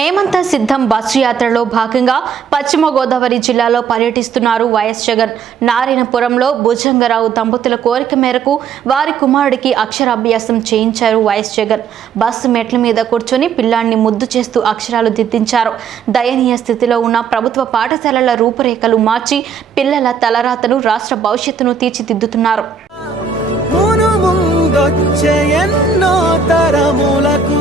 మేమంతా సిద్ధం బస్సు యాత్రలో భాగంగా పశ్చిమ గోదావరి జిల్లాలో పర్యటిస్తున్నారు వైఎస్ జగన్. నారాయణపురంలో భుజంగరావు దంపతుల కోరిక మేరకు వారి కుమారుడికి అక్షరాభ్యాసం చేయించారు వైఎస్ జగన్. బస్సు మెట్ల మీద కూర్చొని పిల్లాన్ని ముద్దు చేస్తూ అక్షరాలు దిద్దించారు. దయనీయ స్థితిలో ఉన్న ప్రభుత్వ పాఠశాలల రూపురేఖలు మార్చి పిల్లల తలరాతను, రాష్ట్ర భవిష్యత్తును తీర్చిదిద్దుతున్నారు. మును ముందొచ్చే ఎన్నో తరములకు